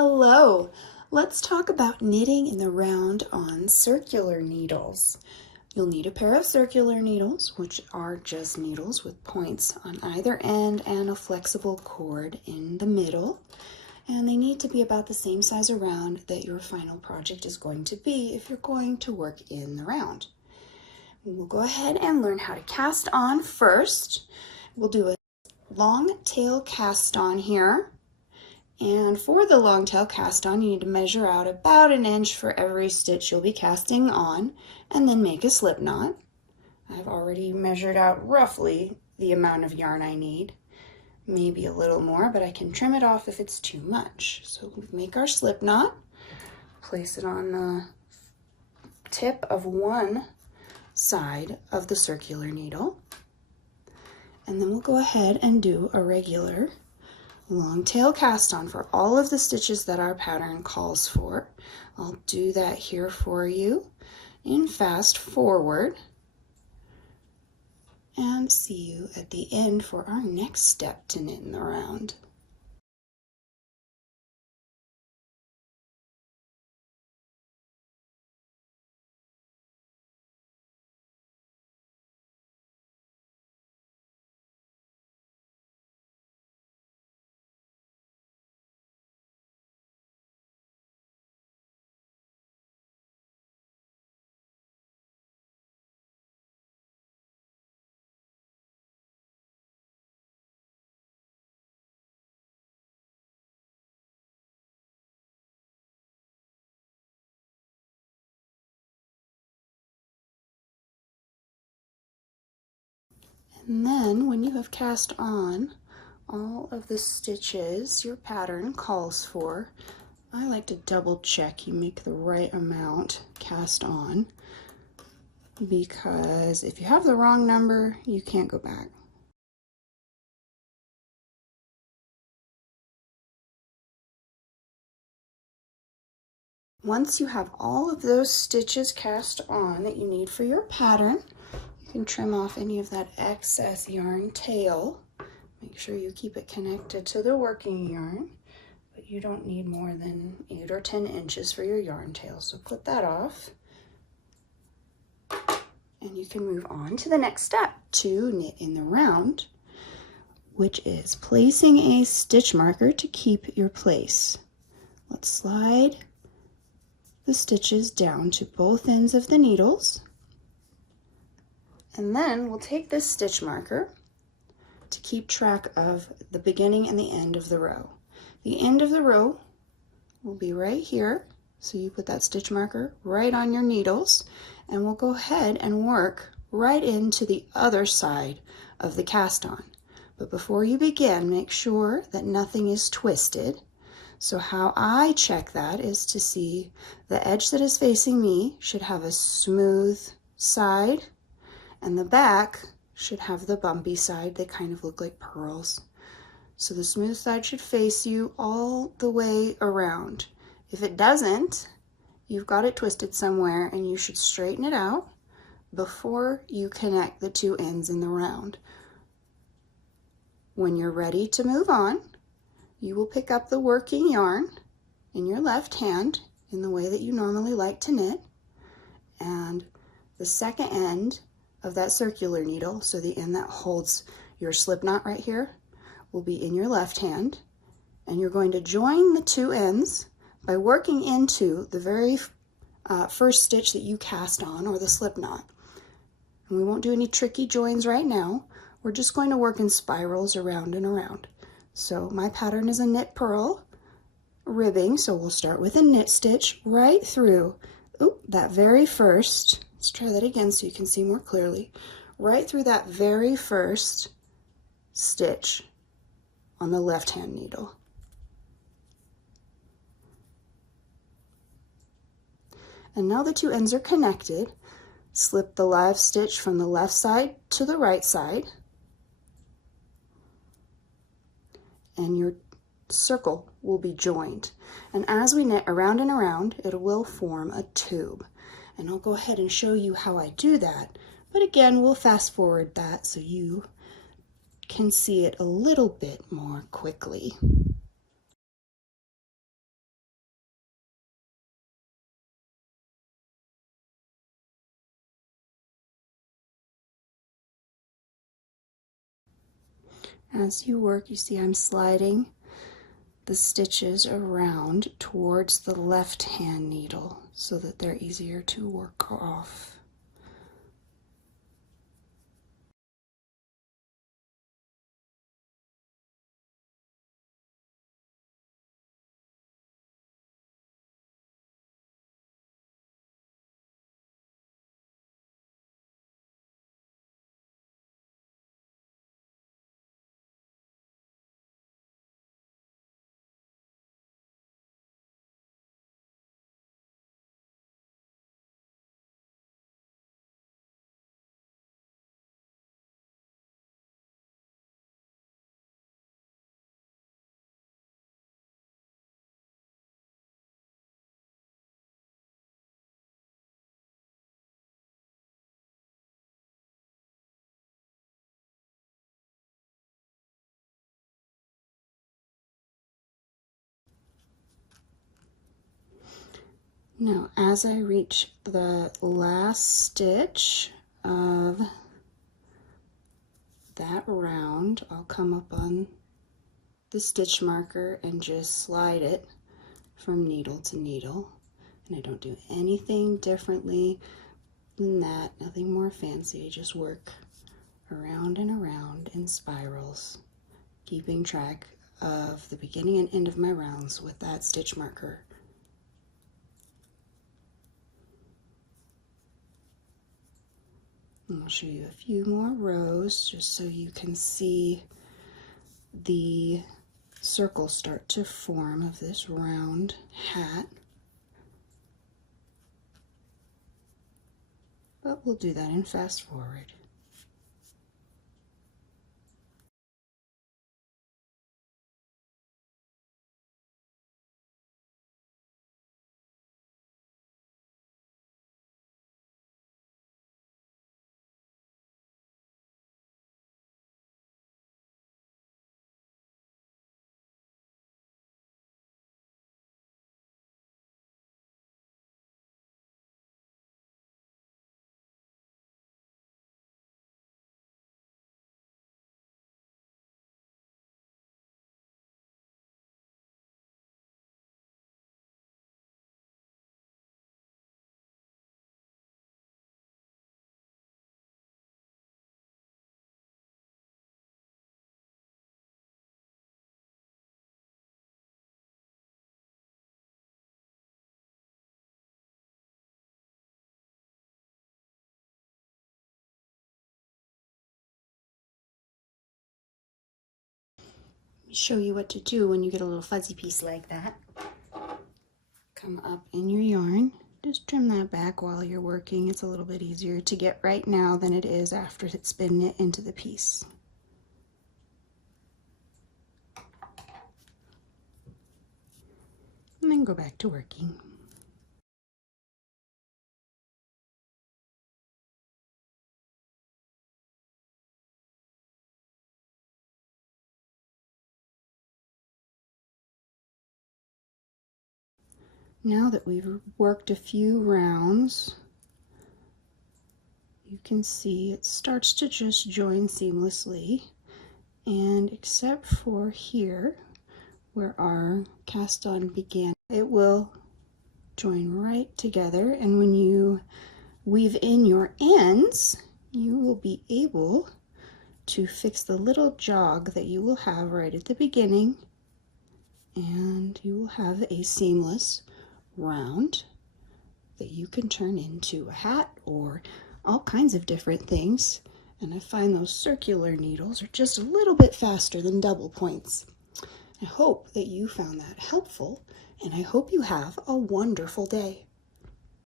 Hello! Let's talk about knitting in the round on circular needles. You'll need a pair of circular needles, which are just needles with points on either end and a flexible cord in the middle. And they need to be about the same size around that your final project is going to be if you're going to work in the round. We'll go ahead and learn how to cast on first. We'll do a long tail cast on here. And for the long tail cast on, you need to measure out about 1 inch for every stitch you'll be casting on, and then make a slip knot. I've already measured out roughly the amount of yarn I need, maybe a little more, but I can trim it off if it's too much. So we make our slip knot, place it on the tip of one side of the circular needle, and then we'll go ahead and do a regular long tail cast on for all of the stitches that our pattern calls for. I'll do that here for you in fast forward, and see you at the end for our next step to knit in the round. And then when you have cast on all of the stitches your pattern calls for, I like to double check you make the right amount cast on, because if you have the wrong number, you can't go back. Once you have all of those stitches cast on that you need for your pattern, you can trim off any of that excess yarn tail. Make sure you keep it connected to the working yarn, but you don't need more than 8 or 10 inches for your yarn tail, so put that off. And you can move on to the next step to knit in the round, which is placing a stitch marker to keep your place. Let's slide the stitches down to both ends of the needles. And then we'll take this stitch marker to keep track of the beginning and the end of the row. The end of the row will be right here, so you put that stitch marker right on your needles, and we'll go ahead and work right into the other side of the cast on. But before you begin, make sure that nothing is twisted. So how I check that is to see the edge that is facing me should have a smooth side, and the back should have the bumpy side. They kind of look like pearls. So the smooth side should face you all the way around. If it doesn't, you've got it twisted somewhere, and you should straighten it out before you connect the two ends in the round. When you're ready to move on, you will pick up the working yarn in your left hand in the way that you normally like to knit, and the second end of that circular needle, so the end that holds your slip knot right here, will be in your left hand, and you're going to join the two ends by working into the very first stitch that you cast on, or the slip knot. And we won't do any tricky joins right now. We're just going to work in spirals around and around. So my pattern is a knit purl ribbing, so we'll start with a knit stitch right through that very first. Let's try that again so you can see more clearly. Right through that very first stitch on the left hand needle. And now the two ends are connected. Slip the live stitch from the left side to the right side, and your circle will be joined. And as we knit around and around, it will form a tube. And I'll go ahead and show you how I do that. But again, we'll fast forward that so you can see it a little bit more quickly. As you work, you see I'm sliding the stitches around towards the left hand needle so that they're easier to work off. Now, as I reach the last stitch of that round, I'll come up on the stitch marker and just slide it from needle to needle. And I don't do anything differently than that, nothing more fancy. I just work around and around in spirals, keeping track of the beginning and end of my rounds with that stitch marker. And I'll show you a few more rows just so you can see the circles start to form of this round hat. But we'll do that in fast forward. Let me show you what to do when you get a little fuzzy piece like that. Come up in your yarn, just trim that back while you're working. It's a little bit easier to get right now than it is after it's been knit into the piece. And then go back to working. Now that we've worked a few rounds, you can see it starts to just join seamlessly, and except for here where our cast on began, it will join right together, and when you weave in your ends, you will be able to fix the little jog that you will have right at the beginning, and you will have a seamless round that you can turn into a hat or all kinds of different things. And I find those circular needles are just a little bit faster than double points. I hope that you found that helpful, and I hope you have a wonderful day.